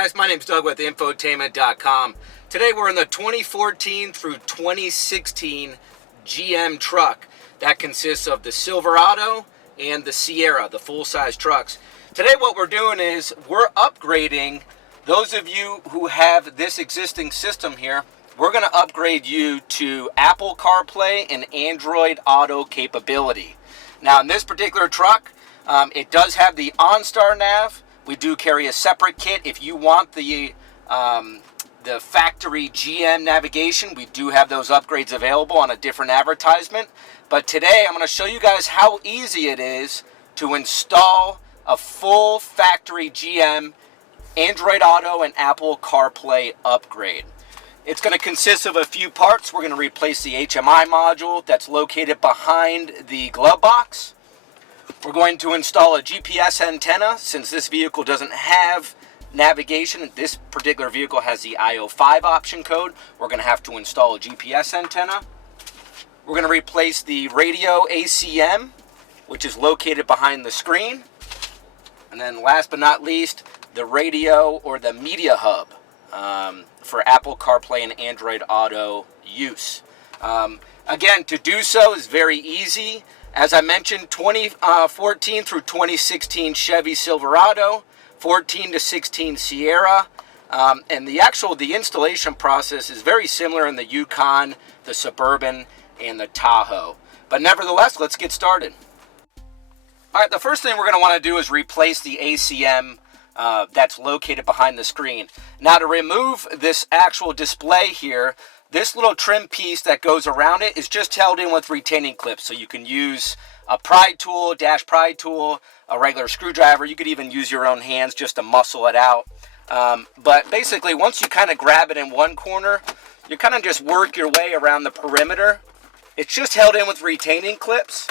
guys, my name's Doug with Infotainment.com. Today we're in the 2014 through 2016 GM truck. That consists of the Silverado and the Sierra, the full-size trucks. Today what we're doing is we're upgrading those of you who have this existing system here. We're going to upgrade you to Apple CarPlay and Android Auto capability. Now in this particular truck, it does have the OnStar nav. We do carry a separate kit. If you want the factory GM navigation, we do have those upgrades available on a different advertisement. But today I'm going to show you guys how easy it is to install a full factory GM Android Auto and Apple CarPlay upgrade. It's going to consist of a few parts. We're going to replace the HMI module that's located behind the glove box. We're going to install a GPS antenna. Since this vehicle doesn't have navigation, this particular vehicle has the IO5 option code. We're going to have to install a GPS antenna. We're going to replace the radio ACM, which is located behind the screen. And then last but not least, the radio or the media hub for Apple CarPlay and Android Auto use. Again, to do so is very easy. As I mentioned, 2014 through 2016 Chevy Silverado, 14 to 16 Sierra, and the installation process is very similar in the Yukon, the Suburban, and the Tahoe. But nevertheless, let's get started. All right, the first thing we're going to want to do is replace the ACM that's located behind the screen. Now to remove this actual display here, this little trim piece that goes around it is just held in with retaining clips. So you can use a pry tool, dash pry tool, a regular screwdriver. You could even use your own hands just to muscle it out. But basically, once you kind of grab it in one corner, you kind of just work your way around the perimeter. It's just held in with retaining clips.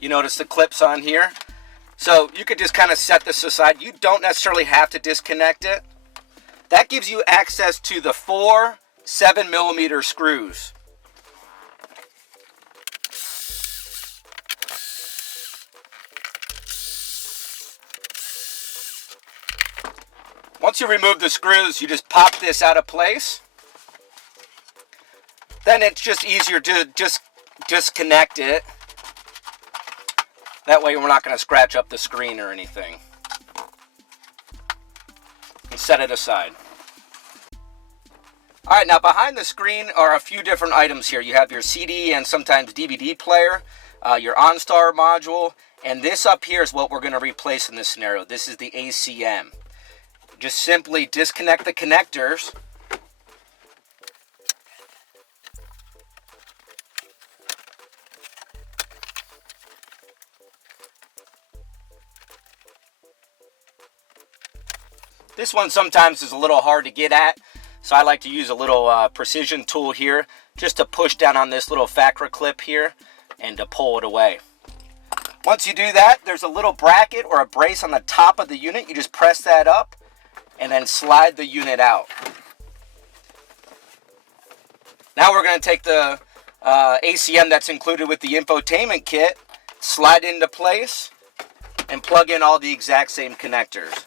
You notice the clips on here. So you could just kind of set this aside. You don't necessarily have to disconnect it. That gives you access to the 4 7mm screws. Once you remove the screws, you just pop this out of place. Then it's just easier to just disconnect it. That way we're not going to scratch up the screen or anything. And set it aside. Alright, now behind the screen are a few different items here. You have your CD and sometimes DVD player, your OnStar module, and this up here is what we're going to replace in this scenario. This is the ACM. Just simply disconnect the connectors. This one sometimes is a little hard to get at, so I like to use a little precision tool here just to push down on this little Facra clip here and to pull it away. Once you do that, there's a little bracket or a brace on the top of the unit. You just press that up and then slide the unit out. Now we're going to take the ACM that's included with the infotainment kit, slide into place, and plug in all the exact same connectors.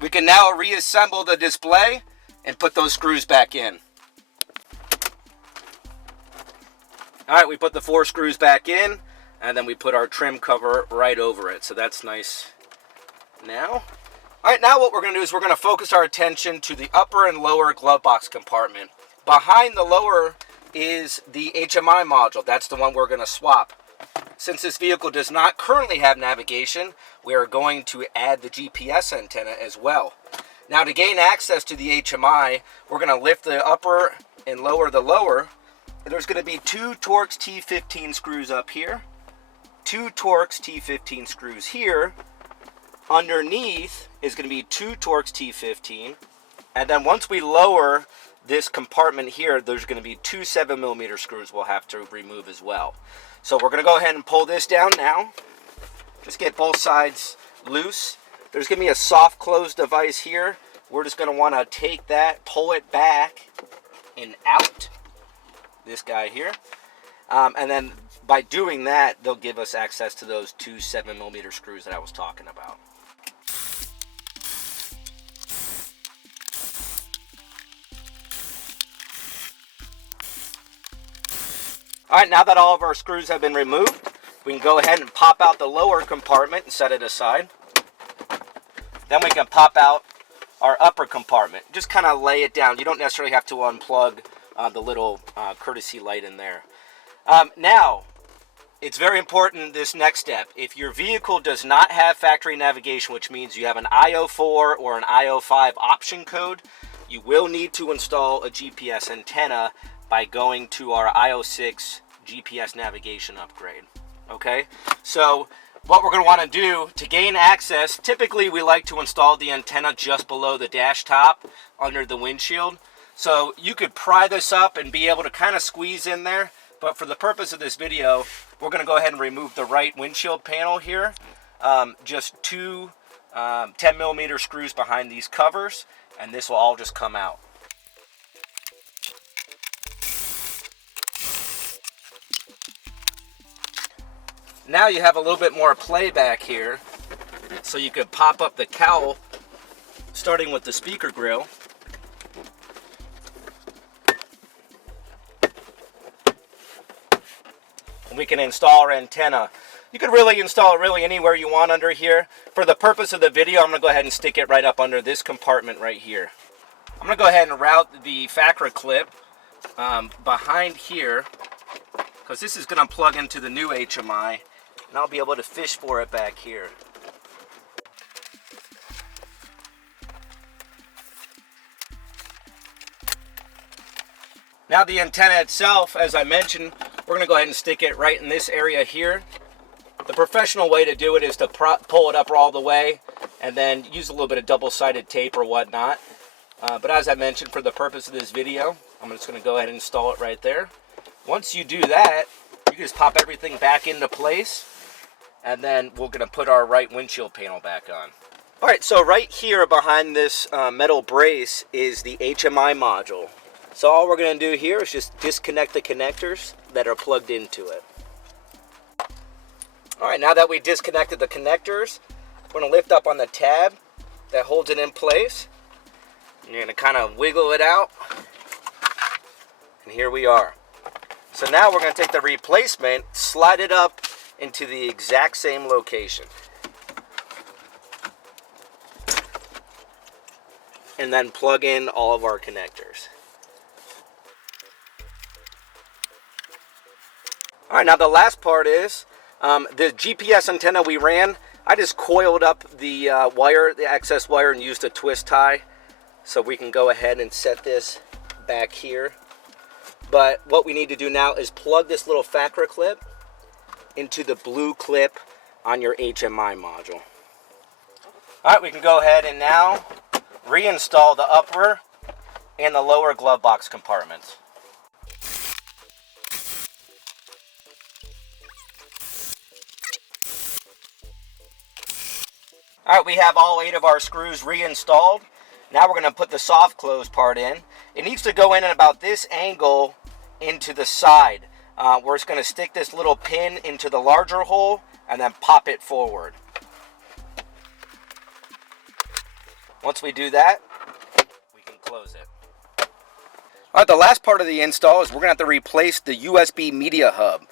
We can now reassemble the display and put those screws back in. Alright, we put the 4 screws back in, and then we put our trim cover right over it. So that's nice now. Alright, now what we're going to do is we're going to focus our attention to the upper and lower glove box compartment. Behind the lower is the HMI module. That's the one we're going to swap. Since this vehicle does not currently have navigation, we are going to add the GPS antenna as well. Now to gain access to the HMI, we're going to lift the upper and lower the lower. And there's going to be 2 Torx T15 screws up here, 2 Torx T15 screws here. Underneath is going to be 2 Torx T15. And then once we lower this compartment here, there's going to be 2 7mm screws we'll have to remove as well. So we're going to go ahead and pull this down now. Just get both sides loose There's going to be a soft close device here. We're just going to want to take that, pull it back and out, this guy here. And then by doing that, they'll give us access to those two 7mm screws that I was talking about. All right, now that all of our screws have been removed, we can go ahead and pop out the lower compartment and set it aside. Then we can pop out our upper compartment. Just kind of lay it down. You don't necessarily have to unplug the little courtesy light in there. Now, it's very important, this next step. If your vehicle does not have factory navigation, which means you have an IO4 or an IO5 option code, you will need to install a GPS antenna by going to our IO6 GPS navigation upgrade. Okay, so what we're going to want to do to gain access, typically we like to install the antenna just below the dash top under the windshield. So you could pry this up and be able to kind of squeeze in there, but for the purpose of this video, we're going to go ahead and remove the right windshield panel here. Just two 10mm screws behind these covers, and this will all just come out. Now you have a little bit more play back here, so you could pop up the cowl, starting with the speaker grill. And we can install our antenna. You could really install it anywhere you want under here. For the purpose of the video, I'm going to go ahead and stick it right up under this compartment right here. I'm going to go ahead and route the FACRA clip behind here, because this is going to plug into the new HMI. And I'll be able to fish for it back here. Now the antenna itself, as I mentioned, we're going to go ahead and stick it right in this area here. The professional way to do it is to pull it up all the way and then use a little bit of double-sided tape or whatnot. But as I mentioned, for the purpose of this video, I'm just going to go ahead and install it right there. Once you do that, you can just pop everything back into place. And then we're going to put our right windshield panel back on. All right, so right here behind this metal brace is the HMI module. So all we're going to do here is just disconnect the connectors that are plugged into it. All right, now that we disconnected the connectors, we're going to lift up on the tab that holds it in place. And you're going to kind of wiggle it out. And here we are. So now we're going to take the replacement, slide it up into the exact same location. And then plug in all of our connectors. All right, now the last part is the GPS antenna we ran. I just coiled up the wire, the access wire, and used a twist tie so we can go ahead and set this back here. But what we need to do now is plug this little FACRA clip into the blue clip on your HMI module. All right, we can go ahead and now reinstall the upper and the lower glove box compartments. All right, we have all 8 of our screws reinstalled. Now we're going to put the soft close part in. It needs to go in at about this angle into the side. We're just going to stick this little pin into the larger hole and then pop it forward. Once we do that, we can close it. All right, the last part of the install is we're going to have to replace the USB media hub.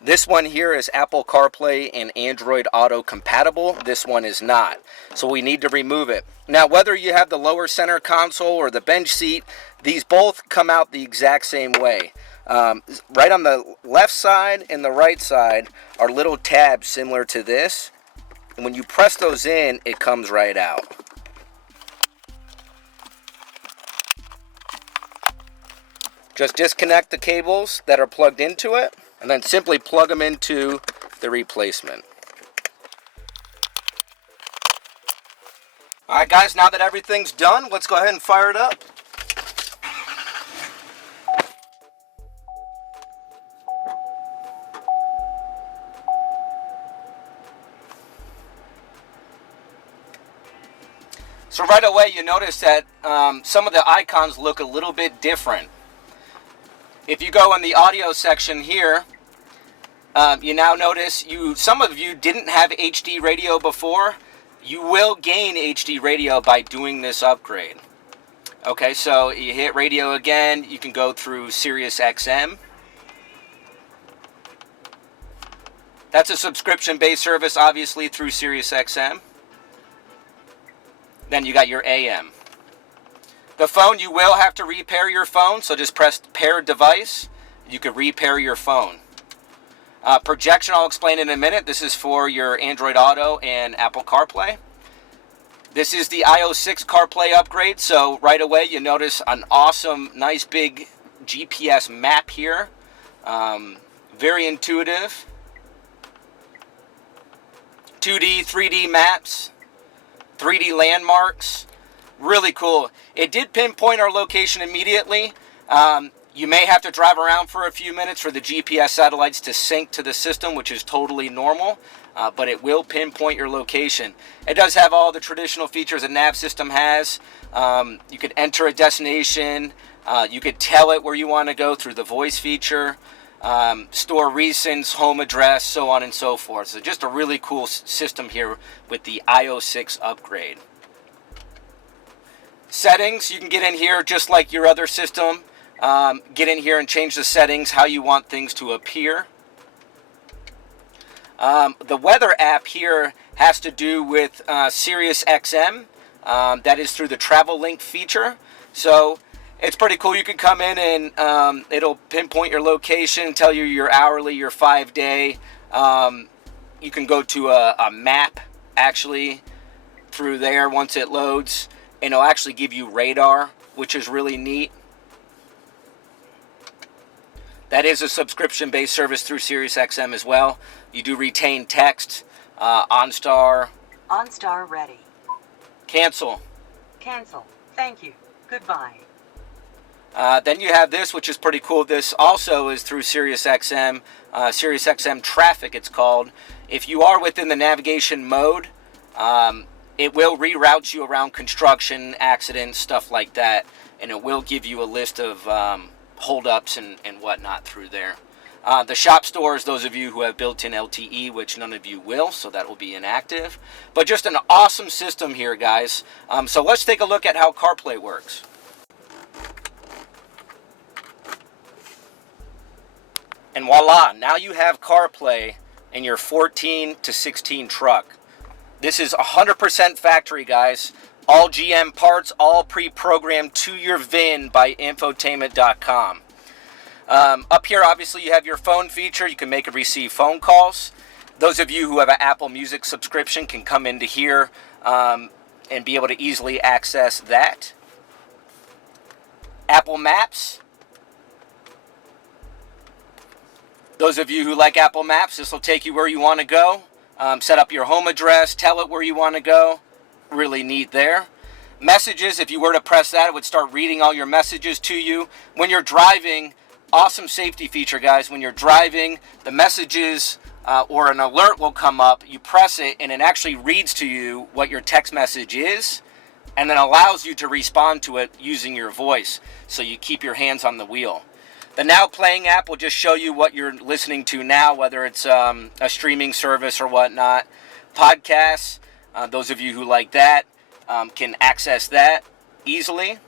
This one here is Apple CarPlay and Android Auto compatible. This one is not. So we need to remove it. Now, whether you have the lower center console or the bench seat, these both come out the exact same way. Right on the left side and the right side are little tabs similar to this. And when you press those in, it comes right out. Just disconnect the cables that are plugged into it and then simply plug them into the replacement. All right, guys, now that everything's done, let's go ahead and fire it up. So right away you notice that some of the icons look a little bit different. If you go in the audio section here, you now notice some of you didn't have HD radio before. You will gain HD radio by doing this upgrade. Okay, so you hit radio again, you can go through Sirius XM. That's a subscription-based service, obviously, through Sirius XM. Then you got your AM. The phone, you will have to repair your phone, so just press pair device. You can repair your phone. Projection, I'll explain in a minute. This is for your Android Auto and Apple CarPlay. This is the iOS 6 CarPlay upgrade, so right away you notice an awesome, nice big GPS map here. Very intuitive. 2D, 3D maps, 3D landmarks. Really cool. It did pinpoint our location immediately. You may have to drive around for a few minutes for the GPS satellites to sync to the system, which is totally normal, but it will pinpoint your location. It does have all the traditional features a nav system has. You could enter a destination. You could tell it where you want to go through the voice feature. Store recents, home address, so on and so forth. So just a really cool system here with the iOS 6 upgrade. Settings, you can get in here just like your other system. Get in here and change the settings, how you want things to appear. The weather app here has to do with Sirius XM. That is through the travel link feature. So it's pretty cool. You can come in and it'll pinpoint your location, tell you your hourly, your 5-day. You can go to a map actually through there once it loads, and it'll actually give you radar, which is really neat. That is a subscription-based service through Sirius XM as well. You do retain text, OnStar. OnStar ready. Cancel. Cancel. Thank you. Goodbye. Then you have this, which is pretty cool. This also is through Sirius XM. Sirius XM Traffic, it's called. If you are within the navigation mode, it will reroute you around construction, accidents, stuff like that. And it will give you a list of holdups and whatnot through there. The shop stores, those of you who have built-in LTE, which none of you will, so that will be inactive. But just an awesome system here, guys. So let's take a look at how CarPlay works. And voila, now you have CarPlay in your 14 to 16 truck. This is 100% factory, guys. All GM parts, all pre-programmed to your VIN by Infotainment.com. Up here, obviously, you have your phone feature. You can make and receive phone calls. Those of you who have an Apple Music subscription can come into here and be able to easily access that. Apple Maps. Those of you who like Apple Maps, this will take you where you want to go. Set up your home address, tell it where you want to go. Really neat there. Messages, if you were to press that, it would start reading all your messages to you. When you're driving, awesome safety feature, guys. When you're driving, the messages or an alert will come up. You press it, and it actually reads to you what your text message is, and then allows you to respond to it using your voice. So you keep your hands on the wheel. The Now Playing app will just show you what you're listening to now, whether it's a streaming service or whatnot. Podcasts, those of you who like that can access that easily.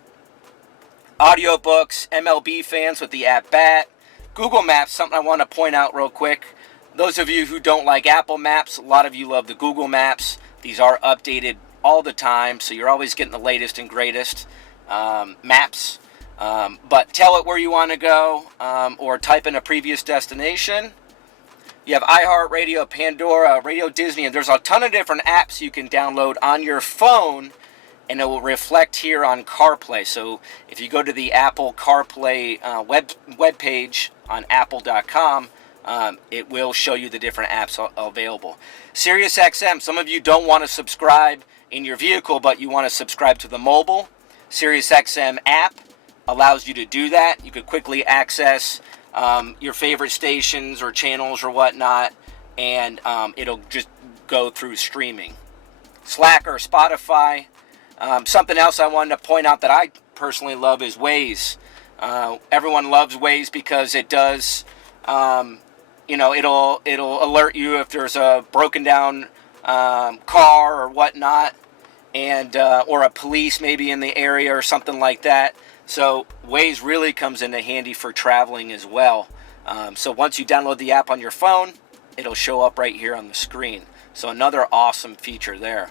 Audiobooks, MLB fans with the app BAT. Google Maps, something I want to point out real quick. Those of you who don't like Apple Maps, a lot of you love the Google Maps. These are updated all the time, so you're always getting the latest and greatest maps. But tell it where you want to go, or type in a previous destination. You have iHeartRadio, Pandora, Radio Disney, and there's a ton of different apps you can download on your phone, and it will reflect here on CarPlay. So if you go to the Apple CarPlay web page on apple.com, it will show you the different apps available. Sirius XM, some of you don't want to subscribe in your vehicle, but you want to subscribe to the mobile. Sirius XM app allows you to do that. You could quickly access your favorite stations or channels or whatnot, and it'll just go through streaming. Slacker, Spotify, Something else I wanted to point out that I personally love is Waze. Everyone loves Waze because it does, it'll alert you if there's a broken down car or whatnot, and or a police maybe in the area or something like that. So Waze really comes into handy for traveling as well. So once you download the app on your phone, it'll show up right here on the screen. So another awesome feature there.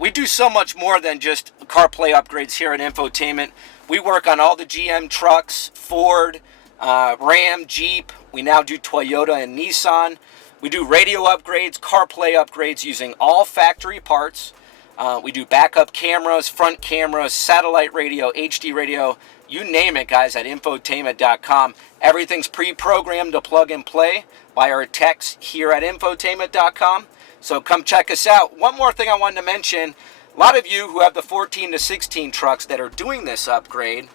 We do so much more than just CarPlay upgrades here at Infotainment. We work on all the GM trucks, Ford, Ram, Jeep. We now do Toyota and Nissan. We do radio upgrades, CarPlay upgrades using all factory parts. We do backup cameras, front cameras, satellite radio, HD radio, you name it, guys, at Infotainment.com. Everything's pre-programmed to plug and play by our techs here at Infotainment.com. So come check us out. One more thing I wanted to mention. A lot of you who have the 14 to 16 trucks that are doing this upgrade,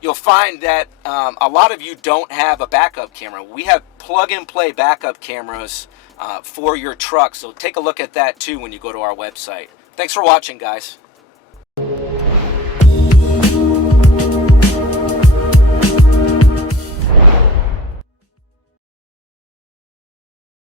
you'll find that a lot of you don't have a backup camera. We have plug-and-play backup cameras for your truck, so take a look at that too when you go to our website. Thanks for watching, guys.